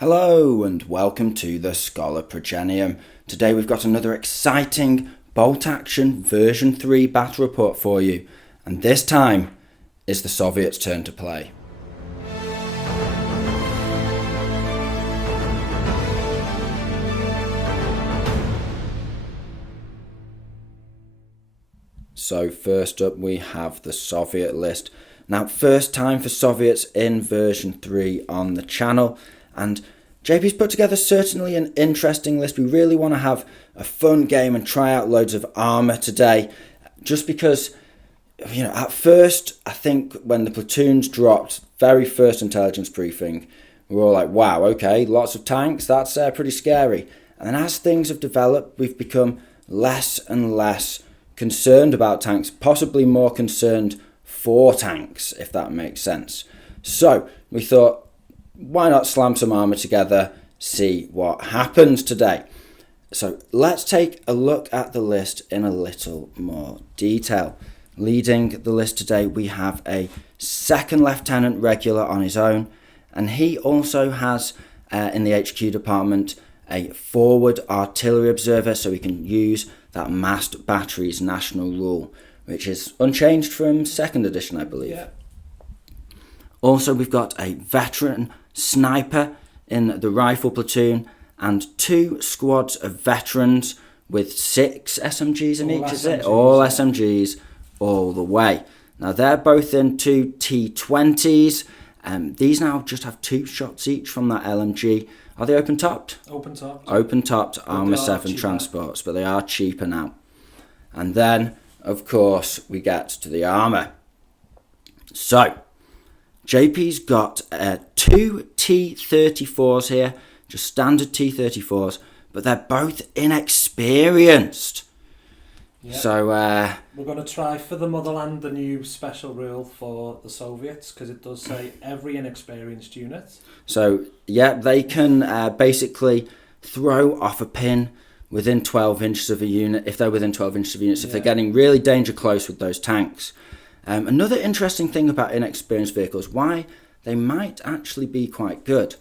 Hello and welcome to the Scholar Progenium. Today we've got another exciting bolt action version 3 battle report for you, and this time is the Soviets' turn to play. So first up we have the Soviet list. Now first time for Soviets in version 3 on the channel, and JP's put together certainly an interesting list. We really want to have a fun game and try out loads of armour today, just because, at first, I think when the platoons dropped, very first intelligence briefing, we were all like, wow, okay, lots of tanks, that's pretty scary. And then as things have developed, we've become less and less concerned about tanks, possibly more concerned for tanks, if that makes sense. So we thought, why not slam some armour together, see what happens today. So let's take a look at the list in a little more detail. Leading the list today, we have a second lieutenant regular on his own, and he also has, in the HQ department, a forward artillery observer, so he can use that massed batteries national rule, which is unchanged from 2nd edition, I believe. Yeah. Also, we've got a veteran sniper in the rifle platoon and 2 squads of veterans with 6 SMGs in each, is it? All SMGs all the way. Now they're both in 2 T20s. These now just have 2 shots each from that LMG. Are they open-topped? Open-topped. Open-topped Armour 7 transports, but they are cheaper now. And then, of course, we get to the armour. So, JP's got 2 T-34s here, just standard T-34s, but they're both inexperienced. Yep. So we're going to try for the motherland the new special rule for the Soviets, because it does say every inexperienced unit. So yeah, they can basically throw off a pin within 12 inches of a unit, if they're within 12 inches of units, if they're getting really danger close with those tanks. Another interesting thing about inexperienced vehicles, why they might actually be quite good,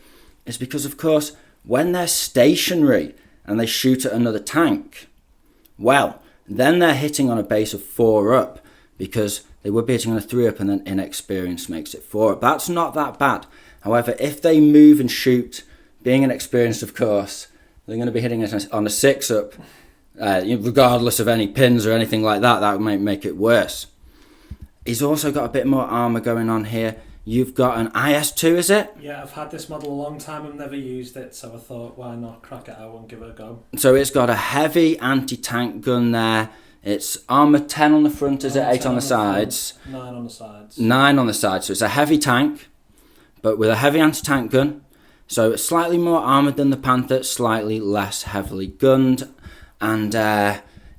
is because, of course, when they're stationary and they shoot at another tank, well, then they're hitting on a base of 4 up, because they would be hitting on a 3 up and then inexperienced makes it 4 up. That's not that bad. However, if they move and shoot, being inexperienced, of course, they're going to be hitting on a 6 up, regardless of any pins or anything like that. That might make it worse. He's also got a bit more armour going on here. You've got an IS-2, is it? Yeah, I've had this model a long time. I've never used it, so I thought, why not crack it out and give it a go. So it's got a heavy anti-tank gun there. It's armour 10 on the front, is it? 8 on the sides? 9 on the sides. 9 on the sides. So it's a heavy tank, but with a heavy anti-tank gun. So it's slightly more armoured than the Panther, slightly less heavily gunned. And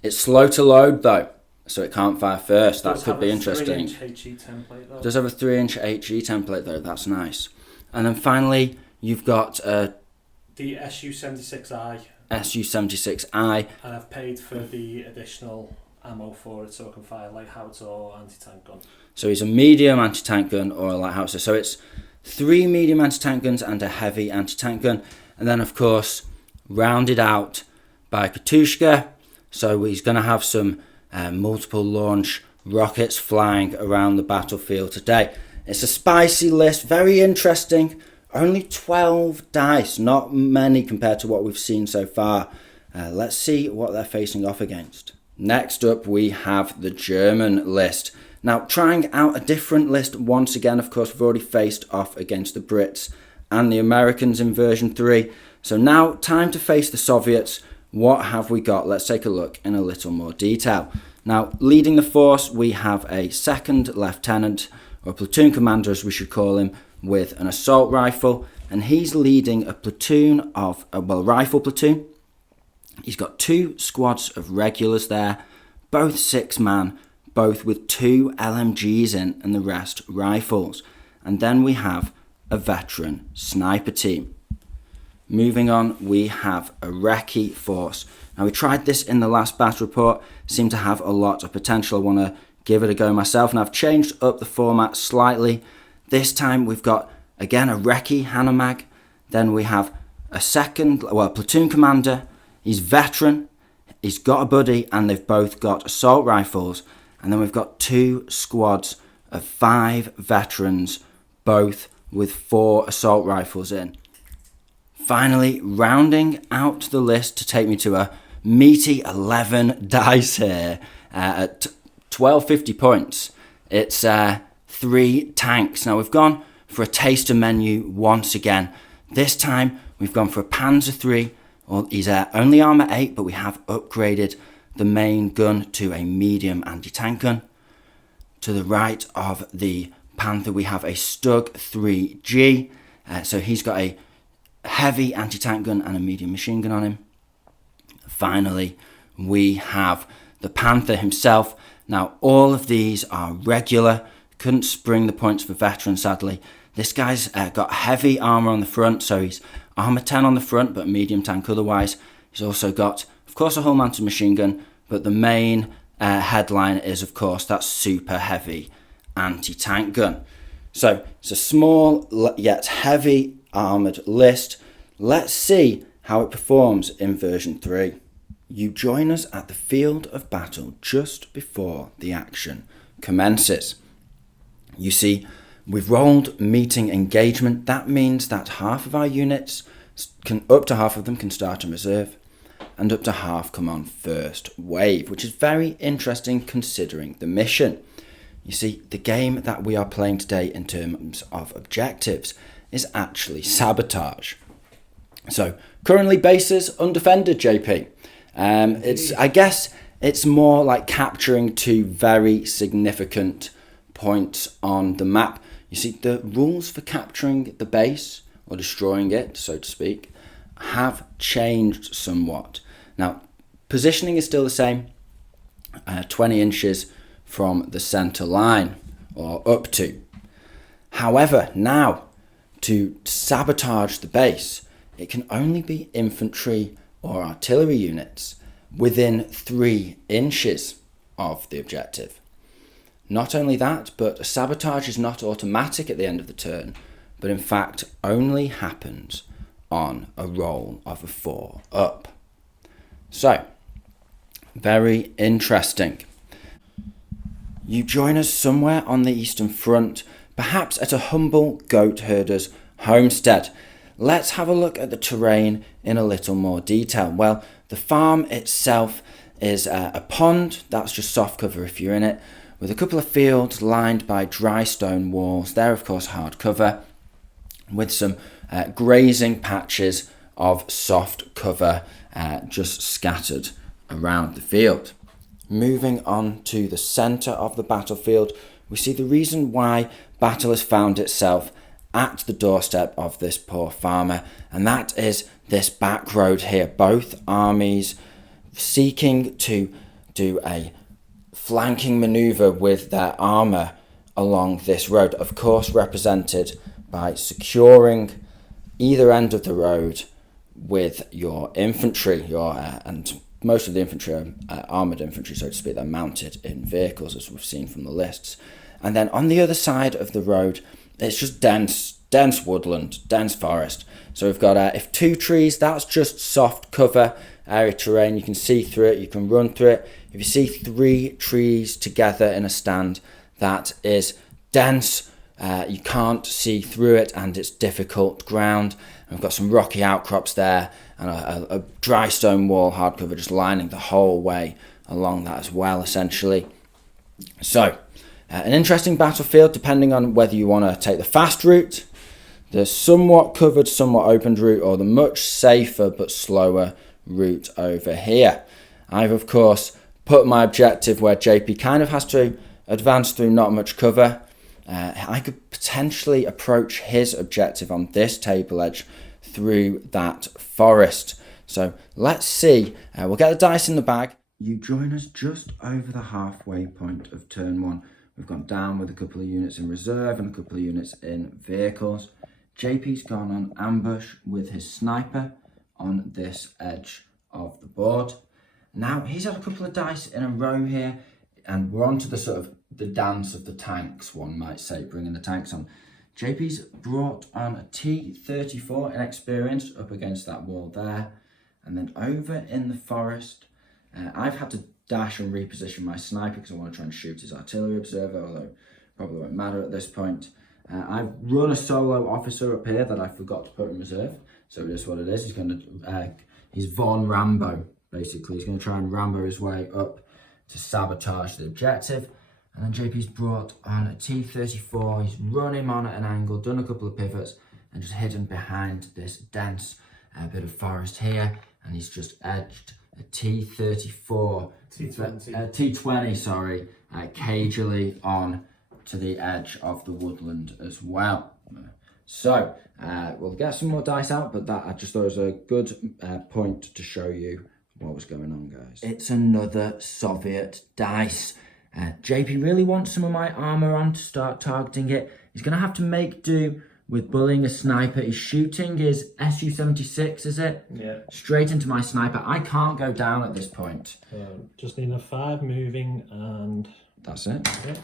it's slow to load, though, so it can't fire first. That could be interesting. It does have a 3-inch HE template, though. It does have a 3-inch HE template, though. That's nice. And then finally, you've got the SU-76I. SU-76I. And I've paid for the additional ammo for it, so I can fire light howitzer or anti-tank gun. So it's a medium anti-tank gun or a light howitzer. So it's 3 medium anti-tank guns and a heavy anti-tank gun. And then, of course, rounded out by Katushka. So he's going to have some multiple launch rockets flying around the battlefield today. It's a spicy list, very interesting. Only 12 dice, not many compared to what we've seen so far. Let's see what they're facing off against. Next up, we have the German list. Now, trying out a different list once again. Of course, we've already faced off against the Brits and the Americans in version 3. So now, time to face the Soviets. What have we got? Let's take a look in a little more detail. Now, leading the force, we have a 2nd lieutenant, or platoon commander as we should call him, with an assault rifle, and he's leading a platoon of, rifle platoon. He's got 2 squads of regulars there, both 6-man, both with 2 LMGs in and the rest rifles. And then we have a veteran sniper team. Moving on, we have a recce force. Now, we tried this in the last battle report, seemed to have a lot of potential. I want to give it a go myself, and I've changed up the format slightly. This time we've got, again, a recce Hanomag. Then we have a platoon commander. He's veteran, he's got a buddy, and they've both got assault rifles. And then we've got 2 squads of 5 veterans, both with 4 assault rifles in. Finally, rounding out the list to take me to a meaty 11 dice here at 1250 points. It's 3 tanks. Now we've gone for a taster menu once again. This time we've gone for a Panzer III. Well, he's only armour 8, but we have upgraded the main gun to a medium anti-tank gun. To the right of the Panther we have a Stug 3G. So he's got a heavy anti-tank gun and a medium machine gun on him. Finally, we have the Panther himself. Now, all of these are regular. Couldn't spring the points for veteran, sadly. This guy's got heavy armour on the front, so he's armour 10 on the front, but medium tank otherwise. He's also got, of course, a hull-mounted machine gun, but the main headline is, of course, that super heavy anti-tank gun. So it's a small yet heavy armoured list. Let's see how it performs in version 3. You join us at the field of battle just before the action commences. You see, we've rolled meeting engagement. That means that half of our units, up to half of them can start in reserve, and up to half come on first wave, which is very interesting considering the mission. You see, the game that we are playing today in terms of objectives is actually sabotage. So currently bases undefended, JP. I guess it's more like capturing 2 very significant points on the map. You see, the rules for capturing the base, or destroying it, so to speak, have changed somewhat. Now, positioning is still the same, 20 inches from the centre line, or up to. However, now, to sabotage the base, it can only be infantry or artillery units within 3 inches of the objective. Not only that, but sabotage is not automatic at the end of the turn, but in fact only happens on a roll of a 4 up. So, very interesting. You join us somewhere on the Eastern Front, perhaps at a humble goat herder's homestead. Let's have a look at the terrain in a little more detail. Well, the farm itself is a pond, that's just soft cover if you're in it, with a couple of fields lined by dry stone walls. They're of course hard cover, with some grazing patches of soft cover just scattered around the field. Moving on to the centre of the battlefield, we see the reason why battle has found itself at the doorstep of this poor farmer, and that is this back road here. Both armies seeking to do a flanking manoeuvre with their armour along this road, of course represented by securing either end of the road with your infantry, and most of the infantry are armoured infantry, so to speak. They're mounted in vehicles, as we've seen from the lists. And then on the other side of the road, it's just dense woodland, dense forest. So we've got, if 2 trees, that's just soft cover area terrain. You can see through it, you can run through it. If you see 3 trees together in a stand, that is dense. You can't see through it, and it's difficult ground. And we've got some rocky outcrops there, and a dry stone wall, hard cover, just lining the whole way along that as well, essentially. So, an interesting battlefield, depending on whether you want to take the fast route, the somewhat covered, somewhat opened route, or the much safer but slower route over here. I've, of course, put my objective where JP kind of has to advance through not much cover. I could potentially approach his objective on this table edge through that forest. So let's see. We'll get the dice in the bag. You join us just over the halfway point of turn 1. We've gone down with a couple of units in reserve and a couple of units in vehicles. JP's gone on ambush with his sniper on this edge of the board. Now, he's had a couple of dice in a row here, and we're on to the sort of the dance of the tanks, one might say, bringing the tanks on. JP's brought on a T-34 inexperienced up against that wall there. And then over in the forest, I've had to dash and reposition my sniper because I want to try and shoot his artillery observer, although probably won't matter at this point. I've run a solo officer up here that I forgot to put in reserve. So just what it is, he's Von Rambo, basically. He's going to try and Rambo his way up to sabotage the objective. And then JP's brought on a T-34. He's run him on at an angle, done a couple of pivots, and just hidden behind this dense bit of forest here. And he's just edged a T-34, T-20, sorry, cagily on to the edge of the woodland as well. So we'll get some more dice out, but that I just thought was a good point to show you what was going on, guys. It's another Soviet dice. JP really wants some of my armour on to start targeting it. He's going to have to make do with bullying a sniper. He's shooting his Su-76, is it? Yeah. Straight into my sniper. I can't go down at this point. Just need a 5 moving and... That's it? Yeah.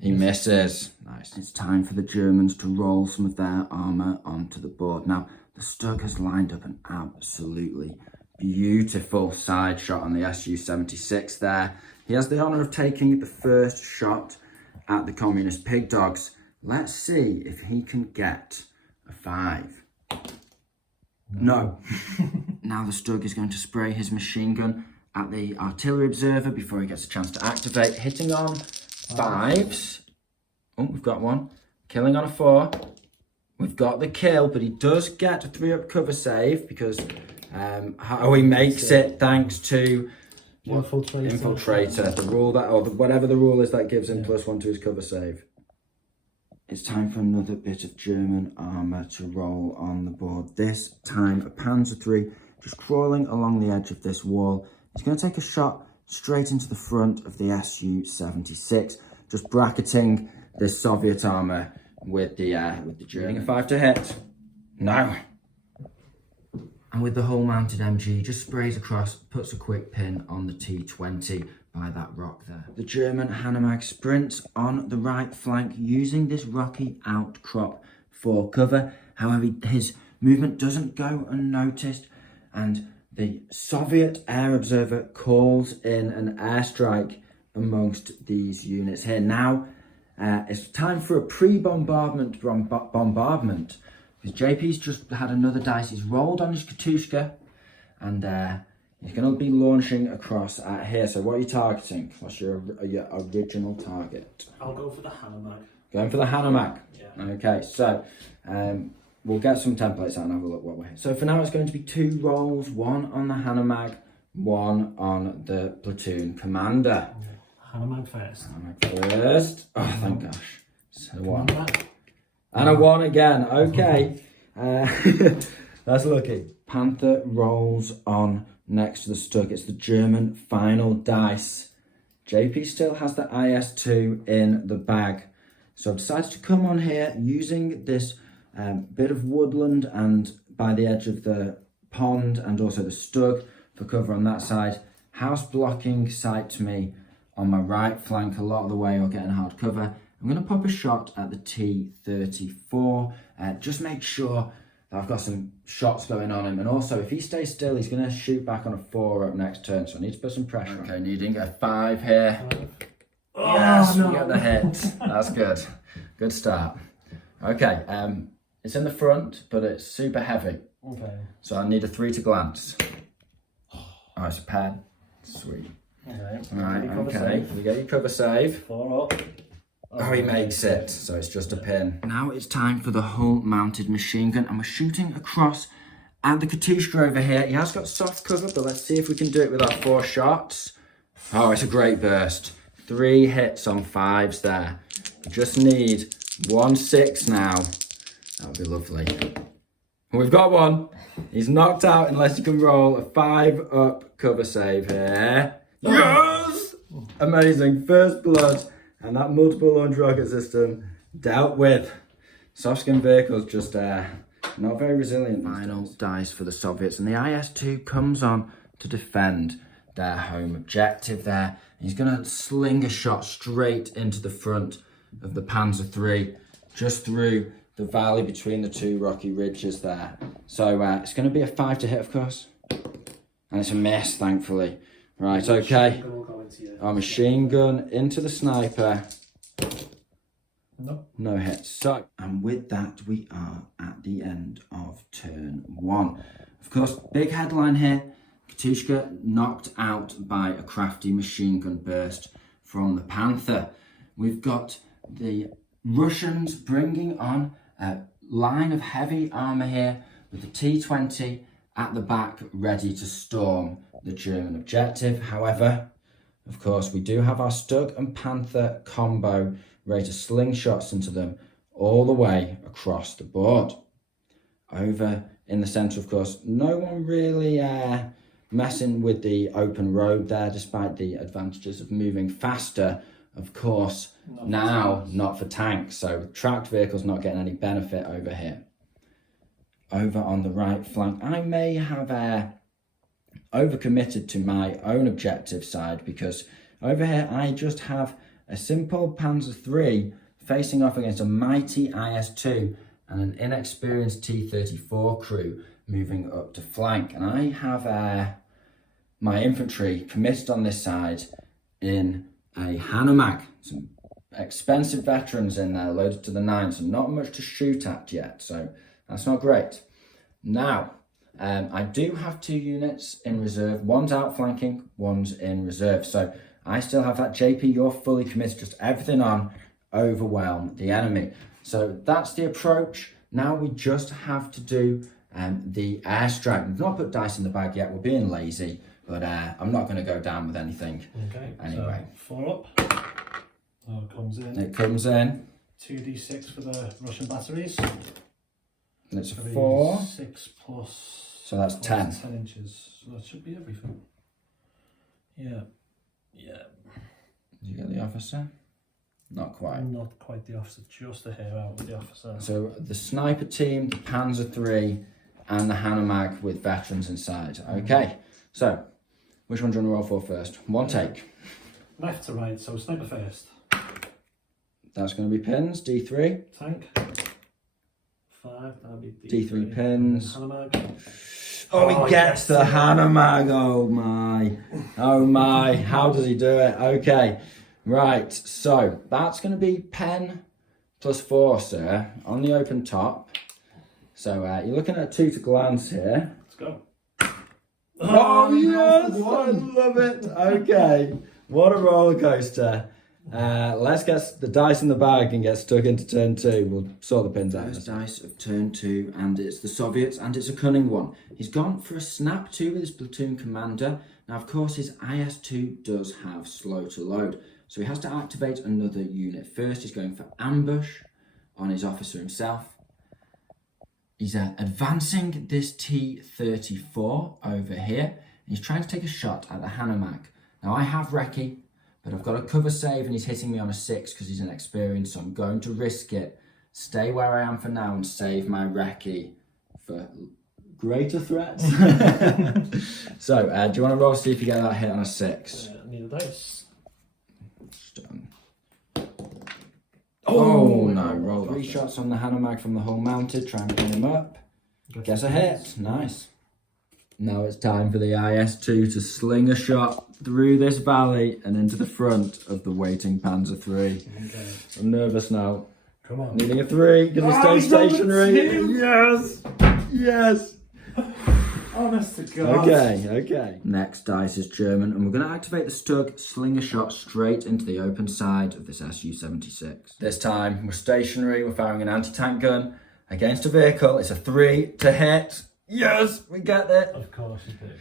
He misses. Nice. It's time for the Germans to roll some of their armour onto the board. Now, the Stug has lined up an absolutely beautiful side shot on the Su-76 there. He has the honour of taking the first shot at the communist pig dogs. Let's see if he can get a 5. No. Now the Stug is going to spray his machine gun at the artillery observer before he gets a chance to activate, hitting on 5s. Oh, we've got one. Killing on a 4. We've got the kill, but he does get a 3-up cover save because how he makes it thanks to infiltrator. The rule that, or whatever the rule is that gives him +1 to his cover save. It's time for another bit of German armour to roll on the board. This time a Panzer III just crawling along the edge of this wall. He's going to take a shot straight into the front of the Su-76, just bracketing this Soviet armour with the German. A 5 to hit. No. And with the hull mounted MG, just sprays across, puts a quick pin on the T-20 by that rock there. The German Hanomag sprints on the right flank using this rocky outcrop for cover. However, his movement doesn't go unnoticed, and the Soviet air observer calls in an airstrike amongst these units here. Now, it's time for a pre-bombardment bombardment. Because JP's just had another dice. He's rolled on his Katushka, and he's going to be launching across at here. So what are you targeting? What's your original target? I'll go for the Hanomag. Going for the Hanomag? Yeah. Okay, so we'll get some templates out and have a look what we're here. So for now it's going to be 2 rolls, 1 on the Hanomag, 1 on the platoon commander. Hanomag first. Hanomag first. Oh, thank gosh. So 1. And a 1 again. Okay. That's lucky. Panther rolls on next to the Stug. It's the German final dice. JP still has the IS-2 in the bag. So I've decided to come on here using this bit of woodland and by the edge of the pond and also the Stug for cover on that side. House blocking sight to me on my right flank a lot of the way or getting hard cover. I'm going to pop a shot at the T-34, just make sure that I've got some shots going on him, and also if he stays still he's going to shoot back on a 4 up next turn, so I need to put some pressure on. Okay, needing a 5 here. Oh, yes, no. We get the hit. That's good. Good start. Okay, it's in the front, but it's super heavy. Okay. So I need a 3 to glance. Oh, it's a pen. Sweet. Okay. Right, okay. We get your cover save. 4 up. Oh, he makes it, so it's just a pin. Now it's time for the hull-mounted machine gun, and we're shooting across at the Katushka over here. He has got soft cover, but let's see if we can do it with our 4 shots. Oh, it's a great burst. 3 hits on 5s there. We just need 1 6 now. That would be lovely. We've got 1. He's knocked out unless he can roll a 5 up cover save here. Yes! Amazing. First blood. And that multiple launch rocket system dealt with. Soft skin vehicles just not very resilient. Final dice for the Soviets, and the IS-2 comes on to defend their home objective there. He's going to sling a shot straight into the front of the Panzer III, just through the valley between the two rocky ridges there. So it's going to be a 5 to hit, of course. And it's a miss, thankfully. Right, okay. Our machine gun into the sniper. Nope. No hits. So, and with that, we are at the end of turn 1. Of course, big headline here. Katushka knocked out by a crafty machine gun burst from the Panther. We've got the Russians bringing on a line of heavy armour here with the T-20 at the back ready to storm the German objective. However, of course, we do have our Stug and Panther combo ready to sling shots into them all the way across the board. Over in the centre, of course, no one really messing with the open road there, despite the advantages of moving faster. Of course, not for tanks, so tracked vehicles not getting any benefit over here. Over on the right flank, I may have overcommitted to my own objective side, because over here I just have a simple Panzer III facing off against a mighty IS-2 and an inexperienced T-34 crew moving up to flank. And I have my infantry committed on this side in a Hanomag. Some expensive veterans in there, loaded to the nines, and not much to shoot at yet, so that's not great. Now, I do have 2 units in reserve. One's outflanking, one's in reserve. So I still have that. JP, you're fully committed, just everything on, overwhelm the enemy. So that's the approach. Now we just have to do the airstrike. We've not put dice in the bag yet. We're being lazy, but I'm not going to go down with anything. Okay. Anyway. So 4 up. Oh, it comes in. It comes in. 2d6 for the Russian batteries. And it's a 4. 6 plus. So that's 10. 10 inches. So that should be everything. Yeah. Yeah. Did you get the officer? Not quite. Not quite the officer, just the hair out with the officer. So the sniper team, the Panzer III, and the Hanomag with veterans inside. Okay, so which one do you want to roll for first? One take. Left to right, so sniper first. That's going to be pins, D3. Tank. 5, that'll be D3 pins. Hanomag. Oh, he gets the Hanomag. Oh my. Oh my. How does he do it? Okay. Right. So that's going to be pen plus 4, sir, on the open top. So you're looking at a 2 to glance here. Let's go. Oh, yes. I love it. Okay. What a roller coaster. Let's get the dice in the bag and get stuck into turn 2. We'll sort the pins out. First dice of turn 2, and it's the Soviets, and it's a cunning one. He's gone for a snap 2 with his platoon commander. Now, of course, his IS-2 does have slow to load, so he has to activate another unit. First, he's going for ambush on his officer himself. He's advancing this T-34 over here, and he's trying to take a shot at the Hanomag. Now, I have Recce, but I've got a cover save and he's hitting me on a 6 because he's inexperienced, so I'm going to risk it, stay where I am for now and save my Recce for greater threats. So, do you want to roll, see if you get that hit on a 6? Need a dice. Done. Oh no, roll 3 shots on the Hanomag from the hull mounted, try and pin him up. Guess a hit, nice. Now it's time for the IS-2 to sling a shot through this valley and into the front of the waiting Panzer III. Okay. I'm nervous now. Come on. Needing a 3, because he stayed stationary. Yes! Yes! Honest to God. Okay. Next dice is German, and we're going to activate the Stug, sling a shot straight into the open side of this Su-76. This time, we're stationary, we're firing an anti-tank gun against a vehicle. It's a 3 to hit. Yes, we get it. Of course you do.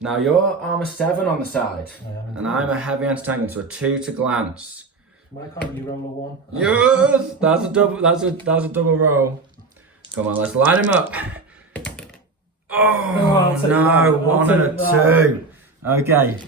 Now you're armour 7 on the side, and I'm a heavy anti-tank gun, so a 2 to glance. Why can't you roll a 1? Yes, that's a double. That's a double roll. Come on, let's line him up. Oh no, 1 and a 2. Okay,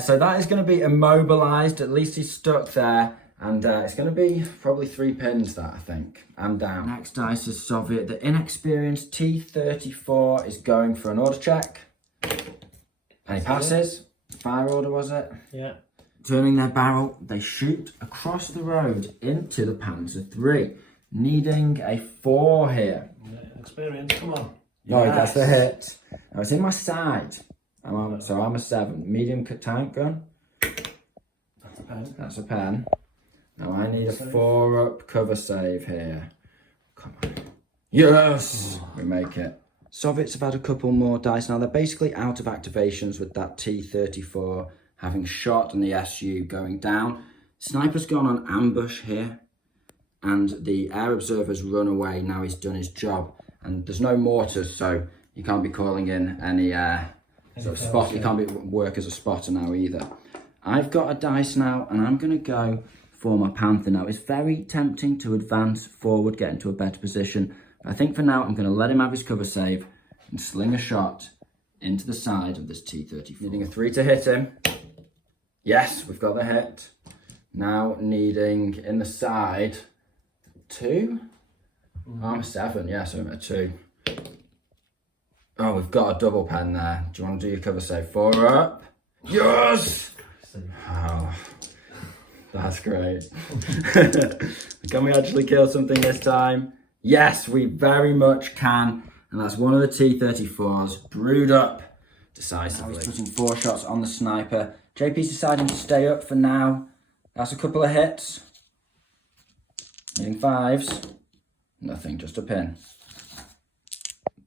so that is going to be immobilised. At least he's stuck there. And it's going to be probably 3 pins that, I think. I'm down. Next dice is Soviet. The inexperienced T-34 is going for an order check. And he passes. Fire order, was it? Yeah. Turning their barrel, they shoot across the road into the Panzer III. Needing a 4 here. Yeah, experience, come on. Oh, that's the hit. Now it's in my side. So I'm a 7. Medium tank gun. That's a pen. That's a pen. Now I need a 4-up cover save here. Come on. Yes! We make it. Soviets have had a couple more dice. Now they're basically out of activations with that T-34 having shot and the SU going down. Sniper's gone on ambush here. And the air observer's run away. Now he's done his job. And there's no mortars, so you can't be calling in any sort of spot. You can't work as a spotter now either. I've got a dice now, and I'm going to go for my Panther now. It's very tempting to advance forward, get into a better position. But I think for now, I'm going to let him have his cover save and sling a shot into the side of this T-34. Needing a 3 to hit him. Yes, we've got the hit. Now needing in the side 2. I'm a 7, yeah, so I'm a 2. Oh, we've got a double pen there. Do you want to do your cover save? 4 up. Yes! Oh, that's great. Can we actually kill something this time? Yes, we very much can. And that's one of the T-34s brewed up decisively. Now he's putting 4 shots on the sniper. JP's deciding to stay up for now. That's a couple of hits. Needing 5s. Nothing, just a pin.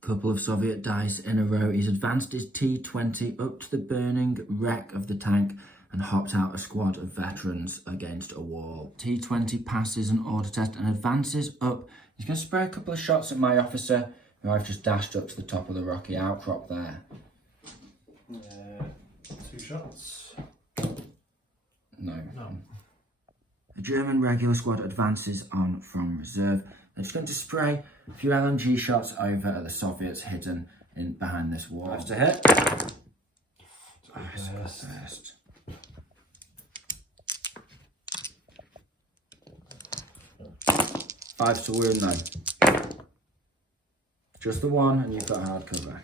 Couple of Soviet dice in a row. He's advanced his T-20 up to the burning wreck of the tank and hopped out a squad of veterans against a wall. T-20 passes an order test and advances up. He's going to spray a couple of shots at my officer, who I've just dashed up to the top of the rocky outcrop there. 2 shots. No. No. The German regular squad advances on from reserve. They're just going to spray a few LMG shots over at the Soviets hidden in behind this wall. First to hit. First. Five to wound though. Just the one, and you've got hard cover.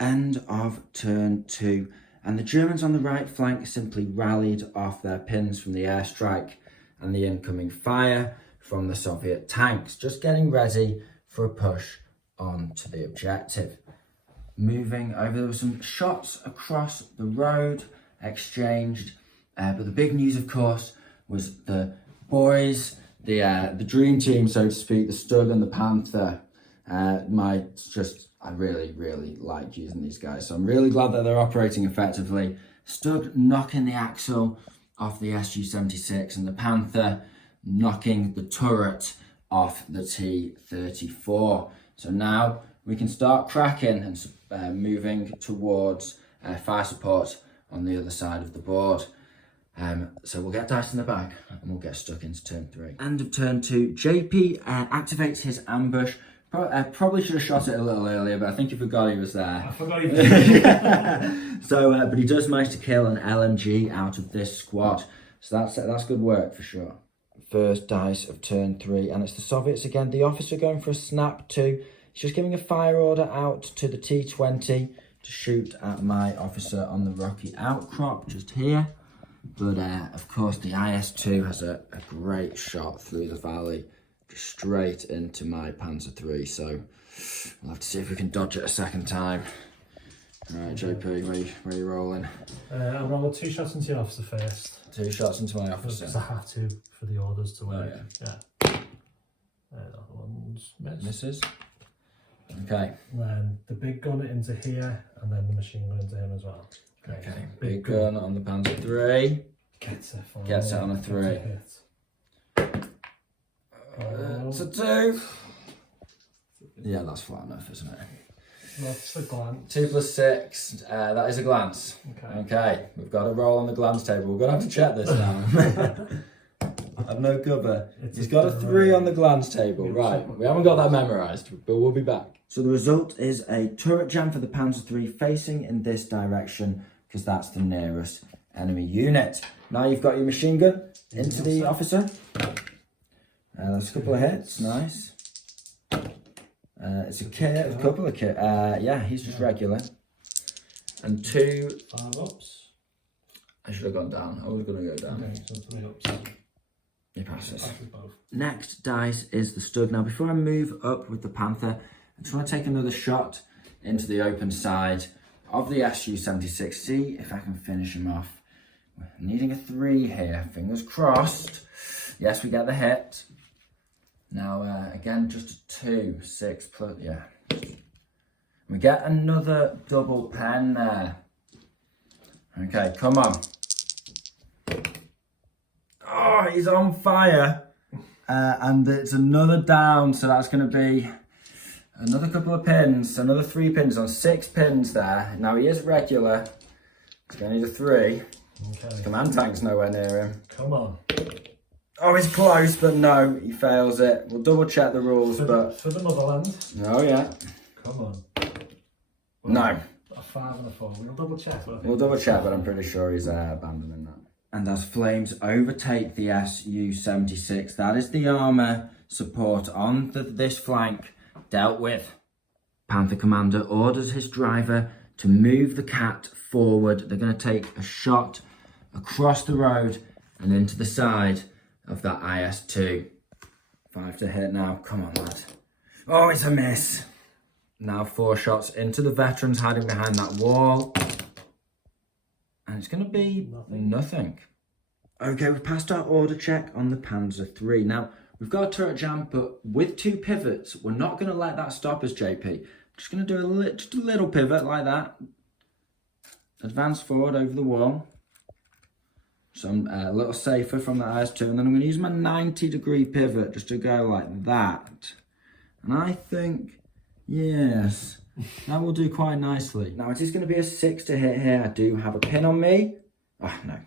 End of turn 2. And the Germans on the right flank simply rallied off their pins from the airstrike and the incoming fire from the Soviet tanks, just getting ready for a push on to the objective. Moving over, there were some shots across the road exchanged, but the big news, of course, was the boys, the dream team, so to speak, the Stud and the Panther. I really like using these guys, so I'm really glad that they're operating effectively. Stud knocking the axle off the SU-76 and the Panther knocking the turret off the T-34. So now we can start cracking and moving towards fire support on the other side of the board. So we'll get dice in the bag and we'll get stuck into turn 3. End of turn 2. JP activates his ambush. Probably should have shot it a little earlier, but I think he forgot he was there. I forgot he was there. So, but he does manage to kill an LMG out of this squad. So that's good work for sure. First dice of turn 3, and it's the Soviets again. The officer going for a snap 2. He's just giving a fire order out to the T-20 to shoot at my officer on the rocky outcrop just here. But of course the IS-2 has a great shot through the valley, straight into my Panzer III, so we'll have to see if we can dodge it a second time. Alright, JP, where are you rolling? I'll roll 2 shots into your officer first. 2 shots into my officer. Because I have to for the orders to work. Oh, yeah. That one's missed. Misses. Okay. And then the big gun into here, and then the machine gun into him as well. Okay. Big gun on the Panzer III. Gets it on a 3. It's a 2. Yeah, that's flat enough, isn't it? That's a glance. 2 plus 6. That is a glance. Okay. We've got a roll on the glance table. We're gonna have to check this now. I've no cover. He's got a 3 on the glance table. Right. We haven't got that memorised, but we'll be back. So the result is a turret jam for the Panzer III facing in this direction because that's the nearest enemy unit. Now you've got your machine gun into the officer. That's a couple of hits, nice. It's a kit, a couple of kit. Yeah, he's just regular. And 2 5 ups. I should have gone down. I was going to go down. Okay, so 3 up, 7. He passes. Passes both. Next dice is the stud. Now, before I move up with the Panther, I just want to take another shot into the open side of the Su-76. See if I can finish him off. We're needing a 3 here. Fingers crossed. Yes, we get the hit. Now, again, just a 2. 6 plus, yeah. We get another double pen there. Okay, come on. Oh, he's on fire. And it's another down, so that's going to be another couple of pins, another 3 pins on 6 pins there. Now he is regular. He's going to need a 3. Okay. His command tank's nowhere near him. Come on. Oh, he's close, but no, he fails it. We'll double check the rules, For the motherland. Oh, yeah. Come on. No. A 5 and a 4. We'll double check. We'll double check, but I'm pretty sure he's abandoning that. And as flames overtake the Su-76, that is the armour support on this flank dealt with. Panther Commander orders his driver to move the cat forward. They're going to take a shot across the road and into the side of that IS-2. 5 to hit now. Come on, lad. Oh, it's a miss. Now 4 shots into the veterans hiding behind that wall. And it's going to be nothing. Okay, we've passed our order check on the Panzer III. Now, we've got a turret jam, but with 2 pivots, we're not going to let that stop us, JP. Just going to do just a little pivot like that. Advance forward over the wall. So I'm a little safer from the IS-2. And then I'm going to use my 90-degree pivot just to go like that. And I think, yes, that will do quite nicely. Now, it is going to be a 6 to hit here. I do have a pin on me. Oh, no.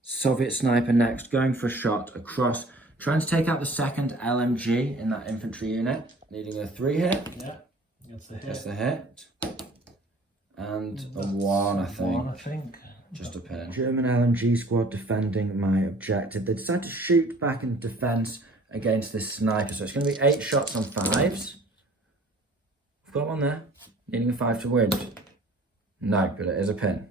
Soviet sniper next, going for a shot across, trying to take out the 2nd LMG in that infantry unit. Needing a 3 hit. Yeah, that's the hit. That's the hit. And a 1, I think. 1, I think. Just a pin. German LMG squad defending my objective. They decide to shoot back in defence against this sniper. So it's going to be 8 shots on 5s. I've got one there. Needing a 5 to win. No, but it is a pin.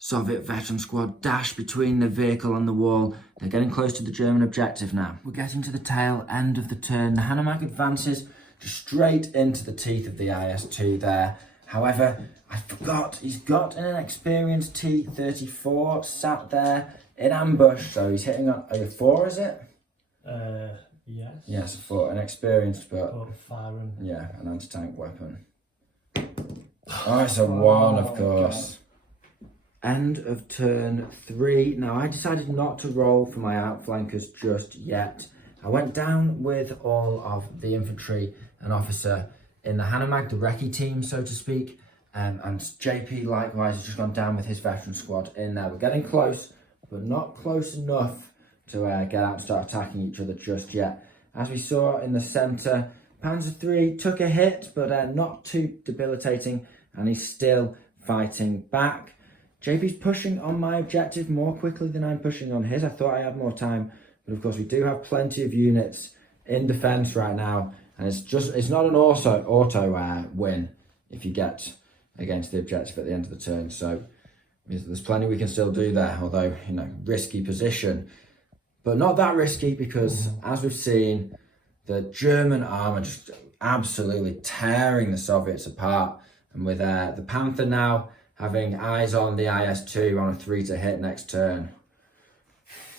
Soviet veteran squad dash between the vehicle and the wall. They're getting close to the German objective now. We're getting to the tail end of the turn. The Hanomag advances just straight into the teeth of the IS-2 there. However, I forgot, he's got an inexperienced T-34 sat there in ambush. So he's hitting on a 4, is it? Yes. Yes, a 4, inexperienced, but firing. Yeah, an anti-tank weapon. Oh, it's a 1, of course. Okay. End of turn 3. Now, I decided not to roll for my outflankers just yet. I went down with all of the infantry and officer in the Hanomag, the recce team, so to speak. And JP, likewise, has just gone down with his veteran squad in there. We're getting close, but not close enough to get out and start attacking each other just yet. As we saw in the centre, Panzer III took a hit, but not too debilitating, and he's still fighting back. JP's pushing on my objective more quickly than I'm pushing on his. I thought I had more time, but of course we do have plenty of units in defence right now, and it's not an auto win if you get against the objective at the end of the turn. So there's plenty we can still do there, although, you know, risky position, but not that risky because as we've seen, the German armour just absolutely tearing the Soviets apart, and with the Panther now having eyes on the IS-2 on a 3 to hit next turn.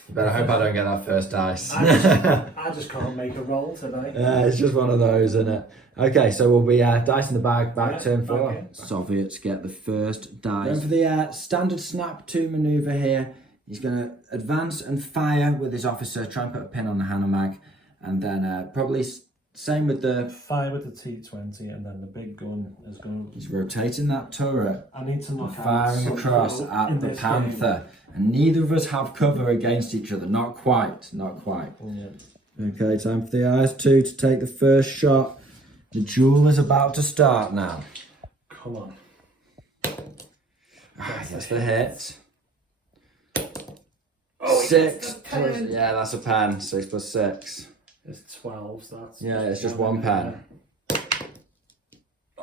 But I hope I don't get that first dice. I just can't make a roll today. It's just one of those, isn't it? Okay, so we'll be dice in the bag, turn 4. Okay. Soviets get the first dice. Going for the standard snap 2 manoeuvre here. He's going to advance and fire with his officer, try and put a pin on the Hanomag, and then probably same with the... Fire with the T-20, and then the big gun is going to... He's rotating that turret. I need to look firing across at the Panther. Game. And neither of us have cover against each other. Not quite. Yeah. Okay, time for the IS-2 to take the first shot. The duel is about to start now. Come on. That's the hit. Oh, 6 plus... Yeah, that's a pen. 6 plus 6. It's 12, so that's... Yeah, it's just 1 pen.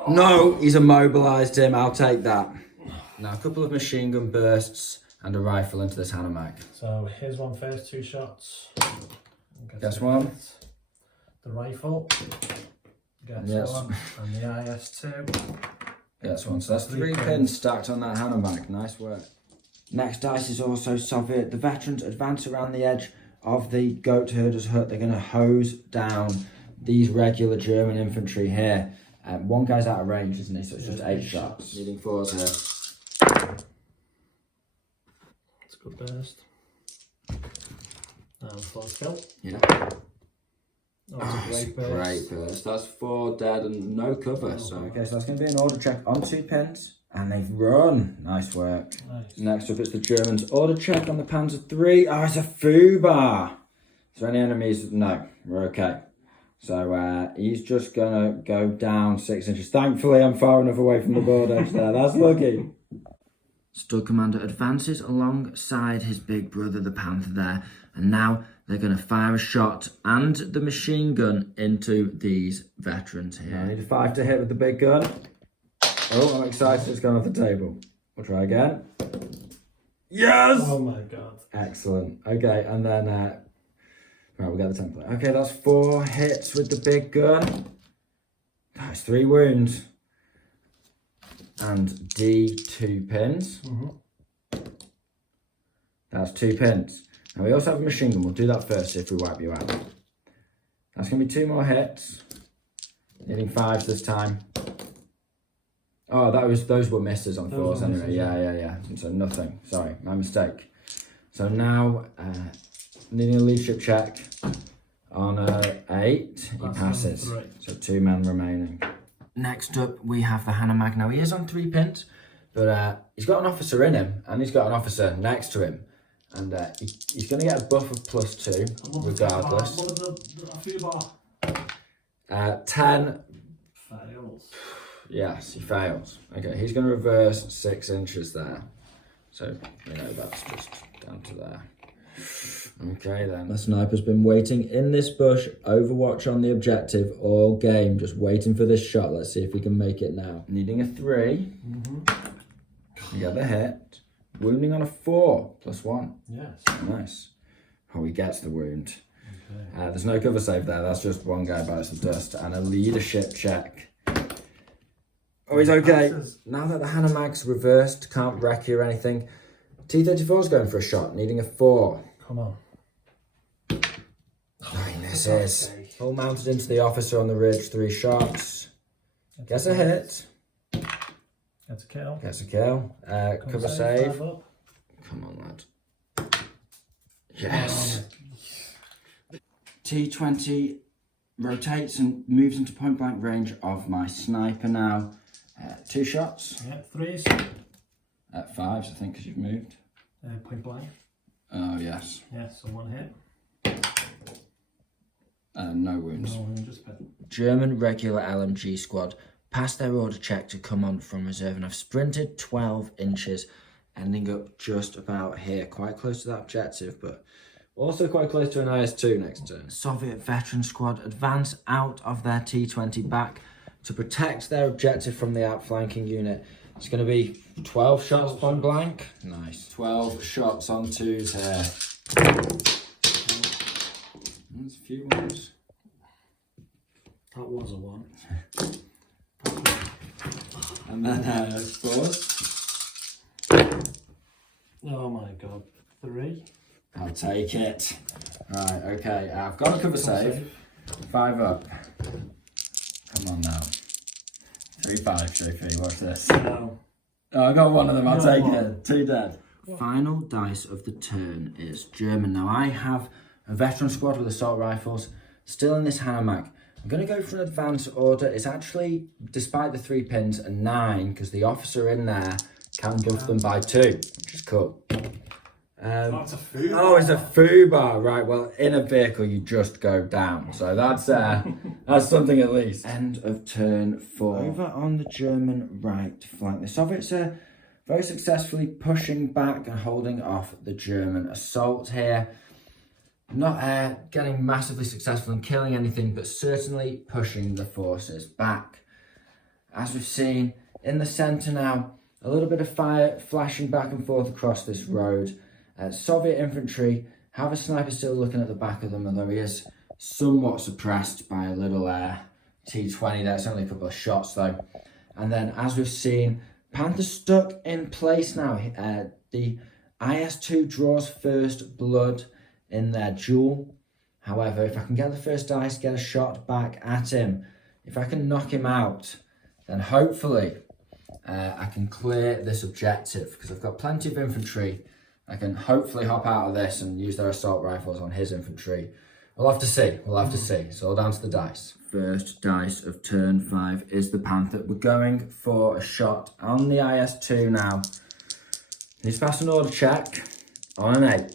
No, he's immobilised him. I'll take that. Now, a couple of machine gun bursts and a rifle into this Hanomag. So here's one first, 2 shots. Guess one. The rifle. Guess Yes. one. And the IS-2. Guess one. So that's 3 pins stacked on that Hanomag. Nice work. Next dice is also Soviet. The veterans advance around the edge of the goat herder's hut. They're going to hose down these regular German infantry here. One guy's out of range, isn't he? So it's just 8 shots. Needing 4s here. It's a good burst. And 4 kill. Yeah. Oh, it's a great burst. Great burst. That's 4 dead and no cover. So okay, so that's going to be an order check on 2 pins. And they've run. Nice work. Nice. Next up, it's the Germans. Order check on the Panzer III. Oh, it's a Fubar. Is there any enemies? No, we're okay. So he's just going to go down 6 inches. Thankfully, I'm far enough away from the board edge there. That's lucky. Stud Commander advances alongside his big brother, the Panther there. And now they're going to fire a shot and the machine gun into these veterans here. I need a 5 to hit with the big gun. Oh, I'm excited. It's gone off the table. We'll try again. Yes! Oh my god. Excellent. Okay, and then... right, we got the template. Okay, that's 4 hits with the big gun. That's 3 wounds. And D2 pins. That's 2 pins. Now we also have a machine gun. We'll do that first, see if we wipe you out. That's going to be 2 more hits. Needing 5s this time. Oh, those were misses on 4s anyway. Yeah. So nothing. Sorry, my mistake. So now, needing a leadership check on 8. He passes. So 2 men remaining. Next up, we have the Hanomag. Now he is on 3 pins, but he's got an officer in him, and he's got an officer next to him, and he's going to get a buff of +2 regardless. 10. Fails. Yes, he fails. Okay, he's going to reverse 6 inches there. So, that's just down to there. Okay then. The sniper's been waiting in this bush, Overwatch on the objective all game, just waiting for this shot. Let's see if he can make it now. Needing a 3. You get the hit. Wounding on a 4, +1. Yes. Nice. Oh, he gets the wound. Okay. There's no cover save there. That's just one guy bites the dust. And a leadership check. Oh, he's okay. Now that the Hanomag's reversed, can't wreck you or anything. T-34's going for a shot, needing a 4. Come on. Oh, he misses. Full mounted into the officer on the ridge, 3 shots. Gets a hit. Gets a kill. Gets a kill. Cover save. Come on, lad. Yes. T20 rotates and moves into point blank range of my sniper now. 2 shots. Yeah, 3s. 5s, I think, because you've moved. Point blank. Oh, yes. Yeah, so 1 hit. No wounds. No wounds. German regular LMG squad passed their order check to come on from reserve, and I've sprinted 12 inches, ending up just about here, quite close to that objective, but also quite close to an IS-2 next turn. Soviet veteran squad advance out of their T-20 back to protect their objective from the outflanking unit. It's going to be 12 shots point blank. Nice. 12 shots on 2s here. There's a few ones. That was a 1. And then 4s. Oh my god. 3. I'll take it. Right, okay. I've got a cover save. 5 up. Come on now. 3-5, Shafi. Watch this. No. Oh, I got one of them. I'll take it. 2 dead. Final dice of the turn is German. Now, I have a veteran squad with assault rifles still in this Hanomag. I'm going to go for an advance order. It's actually, despite the 3 pins, a 9, because the officer in there can buff them by 2, which is cool. That's a Fubar. Oh, it's a Fubar. Right, well, in a vehicle, you just go down. So that's something at least. End of turn 4. Over on the German right flank. The Soviets are very successfully pushing back and holding off the German assault here. Not getting massively successful in killing anything, but certainly pushing the forces back. As we've seen in the centre now, A little bit of fire flashing back and forth across this road. Soviet infantry have a sniper still looking at the back of them, although he is somewhat suppressed by a little T20 there. It's only a couple of shots though. And then, as we've seen, Panther stuck in place now. The IS-2 draws first blood in their duel. However, if I can get the first dice, get a shot back at him, if I can knock him out, then hopefully I can clear this objective, because I've got plenty of infantry. I can hopefully hop out of this and use their assault rifles on his infantry. We'll have to see. We'll have to see. It's all down to the dice. First dice of turn 5 is the Panther. We're going for a shot on the IS-2 now. He's passed an order check on an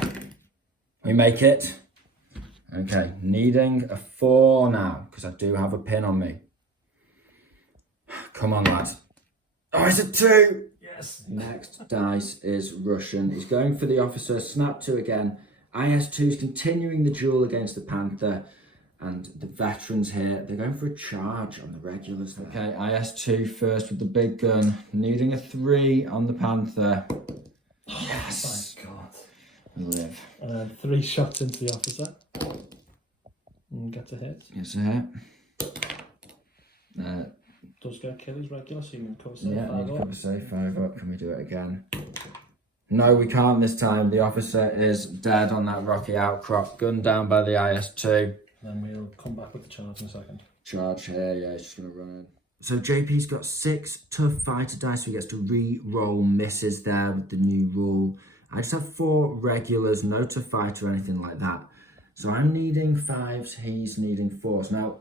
8. We make it. Okay, needing a 4 now, because I do have a pin on me. Come on, lad. Oh, it's a 2! Yes. Next dice is Russian. He's going for the officer. Snap 2 again. IS-2 is continuing the duel against the Panther. And the veterans here, they're going for a charge on the regulars there. Okay, IS-2 first with the big gun. Needing a 3 on the Panther. Yes. Oh my God. We live. And then 3 shots into the officer. And gets a hit. Gets a hit. Does get a kill his regular, so you can cover save 5 Yeah, need to up. cover save 5 up. Can we do it again? No, we can't this time. The officer is dead on that rocky outcrop. Gunned down by the IS-2. Then we'll come back with the charge in a second. Charge here, yeah, he's just going to run in. So JP's got 6 tough fighter dice, so he gets to re-roll misses there with the new rule. I just have 4 regulars, no tough fighter or anything like that. So I'm needing 5s, he's needing 4s. Now,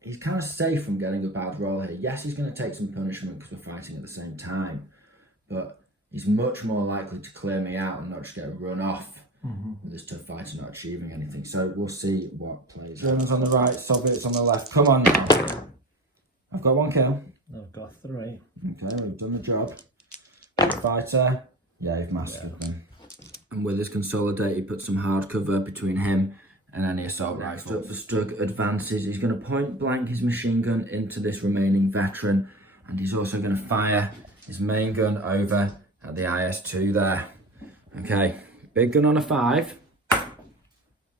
he's kind of safe from getting a bad roll here. Yes, he's going to take some punishment because we're fighting at the same time, but he's much more likely to clear me out and not just get a run off with this tough fighter not achieving anything. So we'll see what plays. Germans on the right, Soviets on the left. Come on now. I've got 1 kill. I've got 3. Okay, we've done the job. Fighter. Yeah, you've mastered them. And with his consolidate, he puts some hard cover between him and any assault rifle. Struck for struck advances. He's going to point blank his machine gun into this remaining veteran, and he's also going to fire his main gun over at the IS-2 there. Okay, big gun on a 5.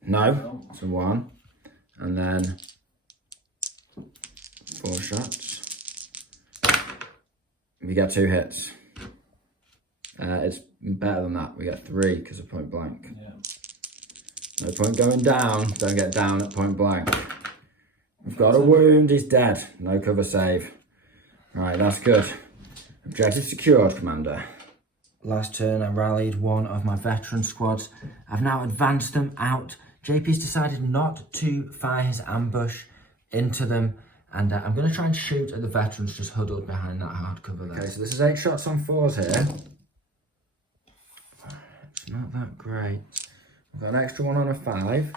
No, it's a 1. And then 4 shots. We get 2 hits. It's better than that. We get 3 because of point blank. Yeah. No point going down. Don't get down at point blank. We've got a wound. He's dead. No cover save. Right, that's good. Objective secured, Commander. Last turn, I rallied one of my veteran squads. I've now advanced them out. JP's decided not to fire his ambush into them. And I'm going to try and shoot at the veterans just huddled behind that hard cover there. Okay, so this is 8 shots on 4s here. It's not that great. I've got an extra one on a 5.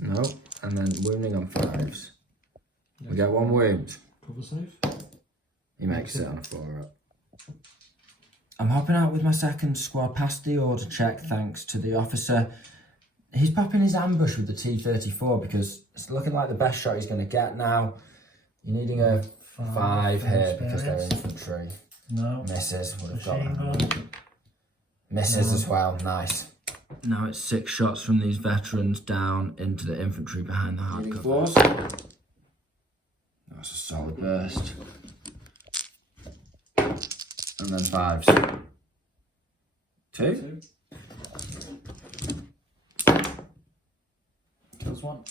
No, and then wounding on 5s. We get 1 wound. Cover save. He makes it on a 4 up. I'm hopping out with my second squad past the order check thanks to the officer. He's popping his ambush with the T-34 because it's looking like the best shot he's going to get now. You're needing a 5 here because they're infantry. No. Misses, would have got that. Misses as well, nice. Now it's 6 shots from these veterans down into the infantry behind the hard cover. That's a solid burst. And then 5s. 2. Kills 1.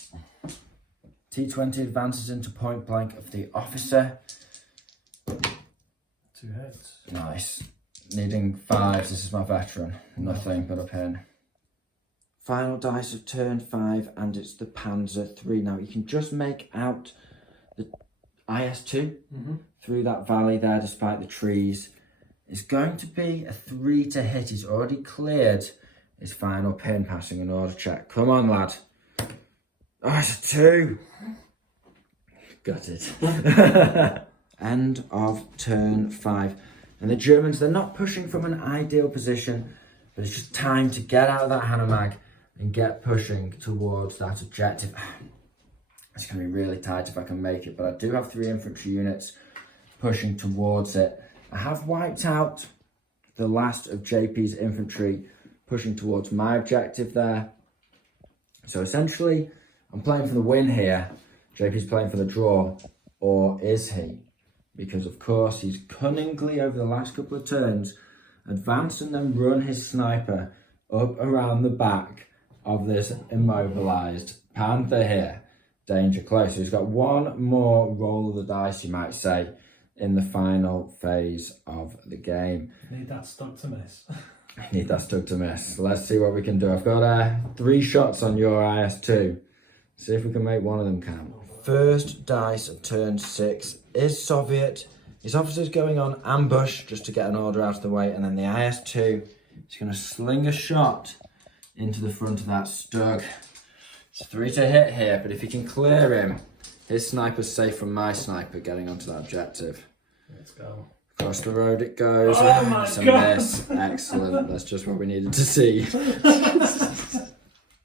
T-20 advances into point blank of the officer. 2 hits. Nice. Needing 5s, this is my veteran. Nothing but a pin. Final dice of turn 5, and it's the Panzer III. Now you can just make out the IS-2 through that valley there despite the trees. It's going to be a 3 to hit. He's already cleared his final pin passing an order check. Come on, lad. Oh, it's a 2. Got it. End of turn 5. And the Germans, they're not pushing from an ideal position, but it's just time to get out of that Hanomag and get pushing towards that objective. It's going to be really tight if I can make it, but I do have 3 infantry units pushing towards it. I have wiped out the last of JP's infantry pushing towards my objective there. So essentially, I'm playing for the win here. JP's playing for the draw, or is he? Because of course he's cunningly over the last couple of turns advanced and then run his sniper up around the back of this immobilized panther here. Danger close. So he's got one more roll of the dice, you might say, in the final phase of the game. Need that stuck to miss. I need that stuck to miss. Let's see what we can do. I've got 3 shots on your IS-2. See if we can make one of them count. First dice of turn 6 is Soviet. His officer's going on ambush just to get an order out of the way, and then the IS-2 is going to sling a shot into the front of that Stug. It's 3 to hit here, but if he can clear him, his sniper's safe from my sniper getting onto that objective. Let's go. Across the road it goes. Oh my It's a God. miss. Excellent. That's just what we needed to see.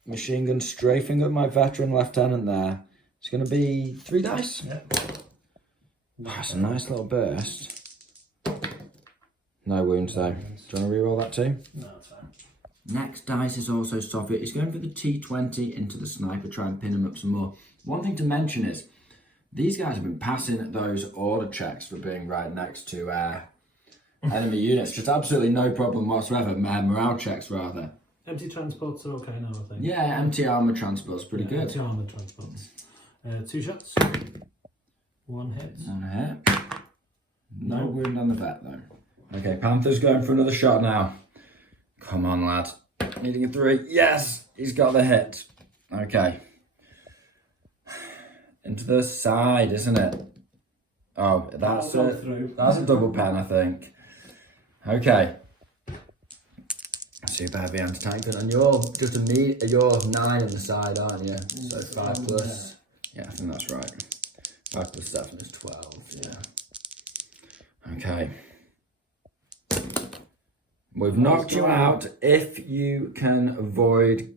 Machine gun strafing up my veteran lieutenant there. It's going to be 3 dice. Yep. That's a nice little burst. No wounds though. Do you want to reroll that too? No, it's fine. Next dice is also Soviet. He's going for the T20 into the sniper, try and pin him up some more. One thing to mention is, these guys have been passing those order checks for being right next to enemy units. Just absolutely no problem whatsoever. Morale checks rather. Empty transports are okay now, I think. Yeah, empty armour transport's pretty good. Empty armour transports. 2 shots. 1 hit. 1 hit. No wound on the vet though. Okay, Panther's going for another shot now. Come on, lad. Needing a 3. Yes! He's got the hit. Okay. Into the side, isn't it? Oh, that's a double pen, I think. Okay. Super heavy anti-tank gun. And you're just you're 9 on the side, aren't you? So 5 plus. Yeah, I think that's right. 5 plus 7 is 12, yeah. Okay. We've knocked you out if you can avoid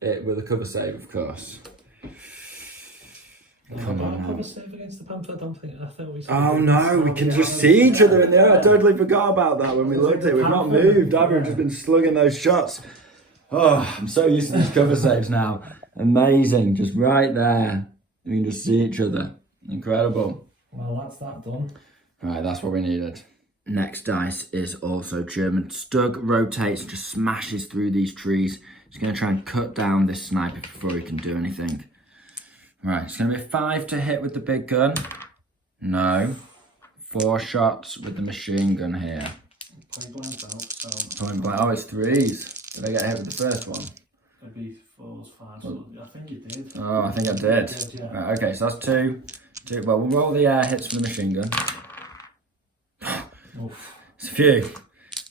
it with a cover save, of course. Come on now. Cover save against the Panther? I thought we. Oh no, we can just see each other in there. I totally forgot about that when we looked at it. We've not moved, have we? We've just been slugging those shots. Oh, I'm so used to these cover saves now. Amazing, just right there. We can just see each other. Incredible. Well, that's that done. Right, that's what we needed. Next dice is also German. Stug rotates, just smashes through these trees. He's going to try and cut down this sniper before he can do anything. Right, it's going to be a 5 to hit with the big gun. No. 4 shots with the machine gun here. Point blank though, so. Point blank. Oh, it's 3s. Did I get hit with the first one? It'd be 4s, 5s. So I think you did. Oh, I think I did. You did, yeah. Right, okay, so that's 2. Well, we'll roll the hits for the machine gun. Oof. It's a few.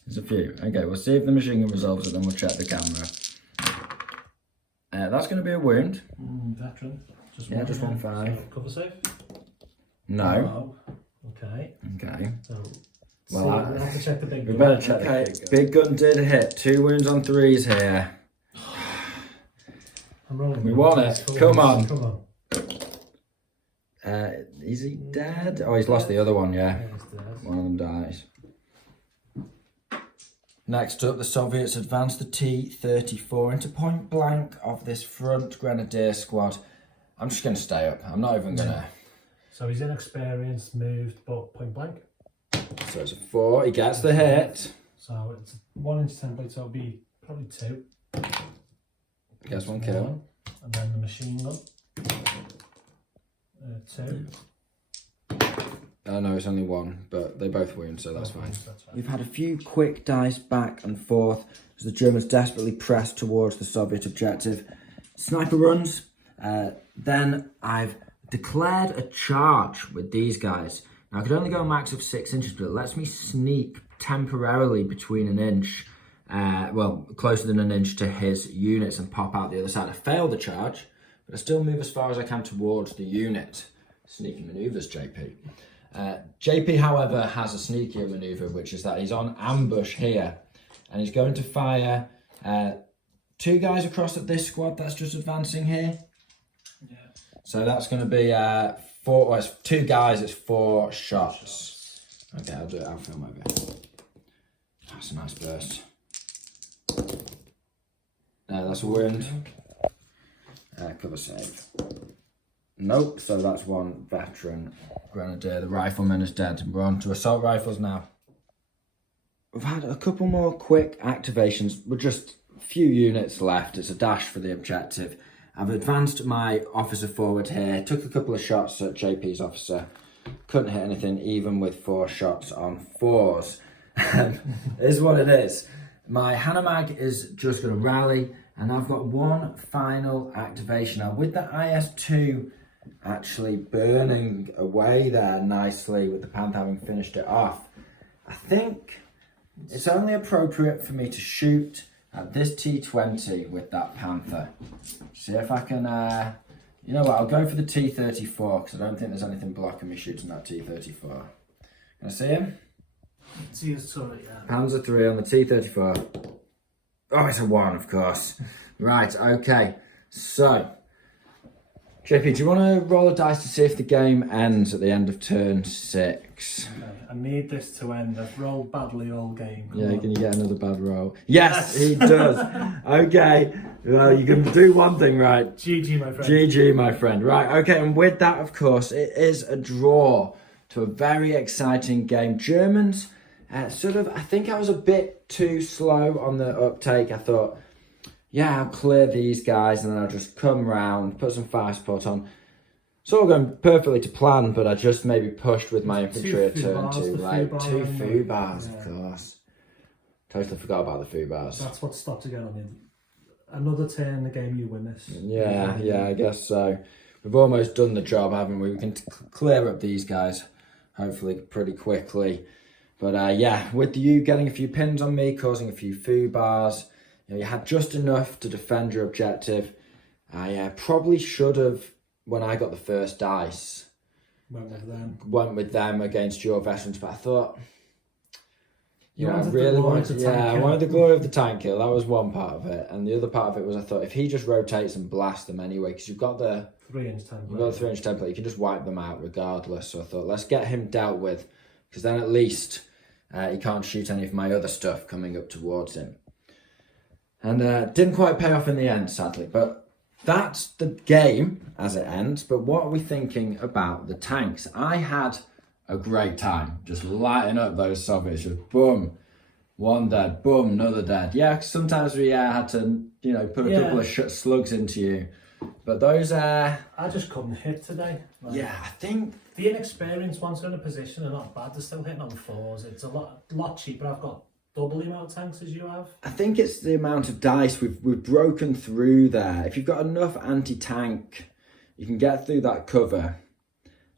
There's a few. Okay, we'll see if the machine gun resolves it, then we'll check the camera. That's going to be a wound. Veteran. Just 1 5. So, cover save? No. Oh, okay. Okay. So, Well, we'll have to check the big we gun. better check. Okay, big gun did hit. 2 wounds on 3s here. I'm rolling. We won it. Come on. Come on. Is he dead? Oh, he's lost the other one, yeah. Yeah, he's dead. One of them dies. Next up, the Soviets advance the T-34 into point blank of this front grenadier squad. I'm just going to stay up. I'm not even going to... So he's inexperienced, moved, but point blank. So it's a 4. He gets the hit. So it's 1 inch template, so it'll be probably 2. Gets 1 kill. And then the machine gun. 2. Oh no, it's only 1, but they both wound, so that's fine. That's fine. We've had a few quick dice back and forth as the Germans desperately press towards the Soviet objective. Sniper runs. Then I've declared a charge with these guys. Now I could only go a max of 6 inches, but it lets me sneak temporarily between an inch, well, closer than an inch to his units and pop out the other side. I failed the charge, but I still move as far as I can towards the unit. Sneaky manoeuvres, JP. JP, however, has a sneakier manoeuvre, which is that he's on ambush here, and he's going to fire 2 guys across at this squad that's just advancing here. Yeah. So that's going to be 4. Well, it's 2 guys. It's 4 shots. I'll do it. I'll film over. That's a nice burst. That's a wound. Cover save. Nope, so that's one veteran grenadier. The rifleman is dead. We're on to assault rifles now. We've had a couple more quick activations. We're just a few units left. It's a dash for the objective. I've advanced my officer forward here. Took a couple of shots at JP's officer. Couldn't hit anything, even with 4 shots on 4s. It is what it is. My Hanomag is just going to rally, and I've got one final activation. Now, with the IS-2 actually burning away there nicely, with the Panther having finished it off, I think it's only appropriate for me to shoot at this T-20 with that Panther. See if I can, you know what, I'll go for the T-34 because I don't think there's anything blocking me shooting that T-34. Can I see him? See his turret, yeah. Panzer 3 on the T-34. Oh, it's a 1, of course. Right, okay. So, JP, do you want to roll a dice to see if the game ends at the end of turn 6? Okay, I need this to end. I've rolled badly all game. Yeah, can you get another bad roll? Yes, he does. Okay, well, you can do one thing right. GG, my friend. GG, my friend. Right, okay, and with that, of course, it is a draw to a very exciting game. Germans, I think I was a bit too slow on the uptake. I thought, yeah, I'll clear these guys and then I'll just come round, put some fire support on. It's all going perfectly to plan, but I just maybe pushed with my infantry a turn too late. 2 foo bars, of course. Totally forgot about the foo bars. That's what stopped again on you. Another turn in the game, you win this. Yeah, I guess so. We've almost done the job, haven't we? We can clear up these guys, hopefully, pretty quickly. But yeah, with you getting a few pins on me, causing a few foo bars, you had just enough to defend your objective. I probably should have, when I got the first dice, went with them against your veterans, but I thought, I really wanted, I wanted the glory of the tank kill. That was one part of it, and the other part of it was I thought if he just rotates and blasts them anyway, because you've got the 3-inch template. You've got the 3-inch template, you can just wipe them out regardless. So I thought, let's get him dealt with, because then at least he can't shoot any of my other stuff coming up towards him. And didn't quite pay off in the end, sadly. But that's the game as it ends. But what are we thinking about the tanks? I had a great time just lighting up those Soviets. Just boom, one dead, boom, another dead. Yeah, sometimes we had to, put a couple of slugs into you. But those I just couldn't hit today. I think the inexperienced ones in a position are not bad. They're still hitting on 4s. It's a lot cheaper. I've got double the amount of tanks as you have. I think it's the amount of dice we've broken through there. If you've got enough anti-tank, you can get through that cover.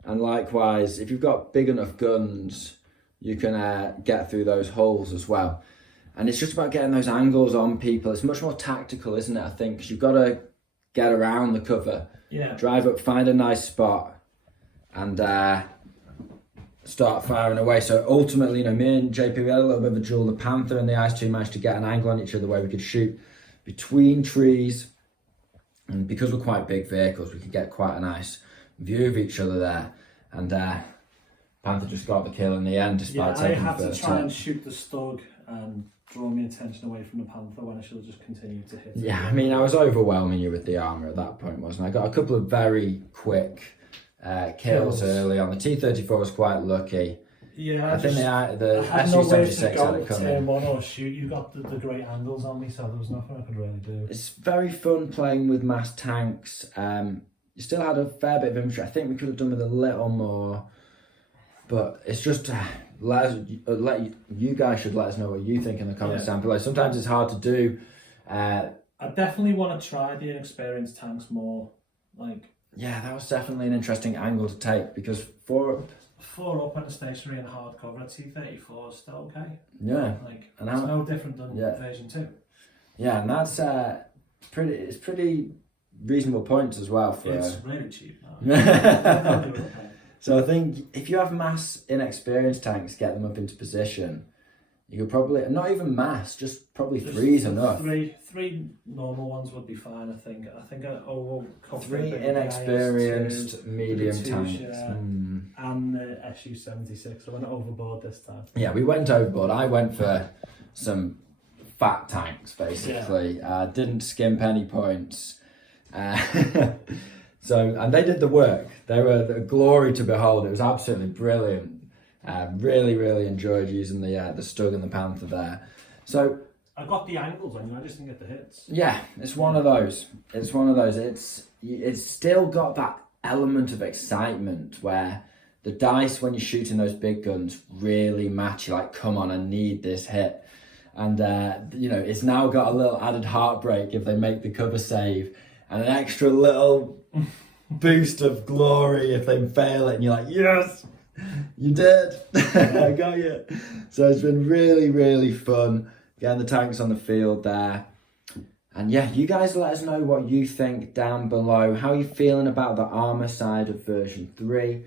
And likewise, if you've got big enough guns, you can get through those holes as well. And it's just about getting those angles on people. It's much more tactical, isn't it, I think? Because you've got to get around the cover. Yeah. Drive up, find a nice spot, and start firing away. So ultimately, me and JP, we had a little bit of a duel. The Panther and the IS-2 managed to get an angle on each other where we could shoot between trees. And because we're quite big vehicles, we could get quite a nice view of each other there. And Panther just got the kill in the end, despite taking the first I had to try and shoot the Stug and draw my attention away from the Panther when I should have just continued to hit. Yeah, I mean, I was overwhelming you with the armour at that point, wasn't I? I got a couple of very quick kills early on. The T-34 was quite lucky. Yeah, I think the SU-76 had it coming. Turn 1 or shoot, you got the great angles on me, so there was nothing I could really do. It's very fun playing with mass tanks. You still had a fair bit of infantry. I think we could have done with a little more, but it's just you guys should let us know what you think in the comments down below. Sometimes it's hard to do. I definitely want to try the inexperienced tanks more. Yeah, that was definitely an interesting angle to take, because 4 up in a stationary and hard cover at T-34 is still okay. Yeah, and it's no different than version 2. Yeah, and that's pretty reasonable points as well for. It's really cheap. So I think if you have mass inexperienced tanks, get them up into position, You could probably, not even mass, just probably three's enough. Three normal ones would be fine, I think. I think Three inexperienced medium tanks. And the SU-76. I went overboard this time. Yeah, we went overboard. I went for some fat tanks, basically. Didn't skimp any points. And they did the work. They were a glory to behold. It was absolutely brilliant. Really, really enjoyed using the Stug and the Panther there. So I got the angles on you, I just didn't get the hits. Yeah, it's one of those. It's still got that element of excitement where the dice, when you're shooting those big guns, really match you. Like, come on, I need this hit. And it's now got a little added heartbreak if they make the cover save, and an extra little boost of glory if they fail it, and you're like, yes, you did. I got you. So it's been really, really fun getting the tanks on the field there. And yeah, you guys let us know what you think down below. How are you feeling about the armour side of version 3?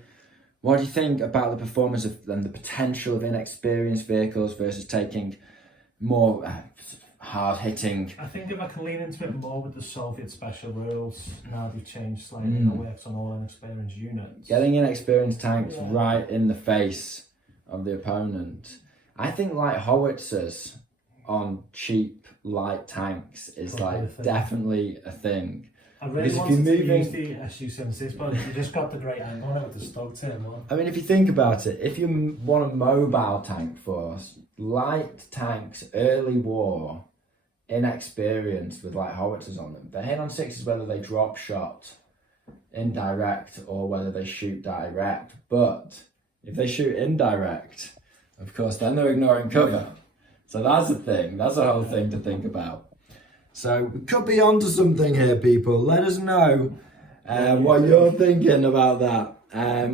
What do you think about the performance and the potential of inexperienced vehicles versus taking more hard-hitting? I think if I can lean into it more with the Soviet special rules, now they've changed slightly, it works on all inexperienced units. Getting inexperienced tanks right in the face of the opponent. I think light howitzers on cheap light tanks is definitely a thing. I really wanted to use the SU-76, but you just got the great angle on it with the Stug turn one. I mean, if you think about it, if you want a mobile tank force, light tanks, early war, inexperienced with light howitzers on them, they hit on sixes whether they drop shot indirect or whether they shoot direct. But if they shoot indirect, of course, then they're ignoring cover. So that's a thing. That's a whole thing to think about. So we could be onto something here, people. Let us know what you're thinking about that.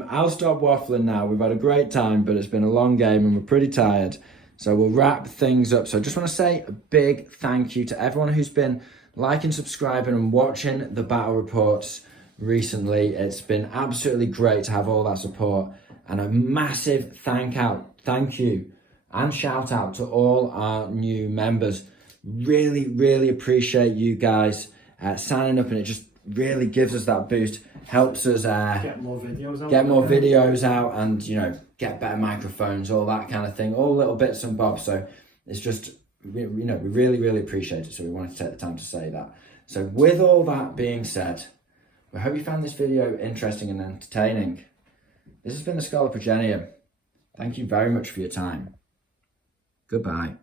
I'll stop waffling now. We've had a great time, but it's been a long game and we're pretty tired. So we'll wrap things up. So I just want to say a big thank you to everyone who's been liking, subscribing and watching the battle reports recently. It's been absolutely great to have all that support, and a massive thank you and shout out to all our new members. Really, really appreciate you guys signing up, and it just really gives us that boost, helps us get more videos out, and get better microphones, all that kind of thing, all little bits and bobs. So it's just, we really, really appreciate it. So we wanted to take the time to say that. So with all that being said, we hope you found this video interesting and entertaining. This has been the Scholar Progenium. Thank you very much for your time. Goodbye.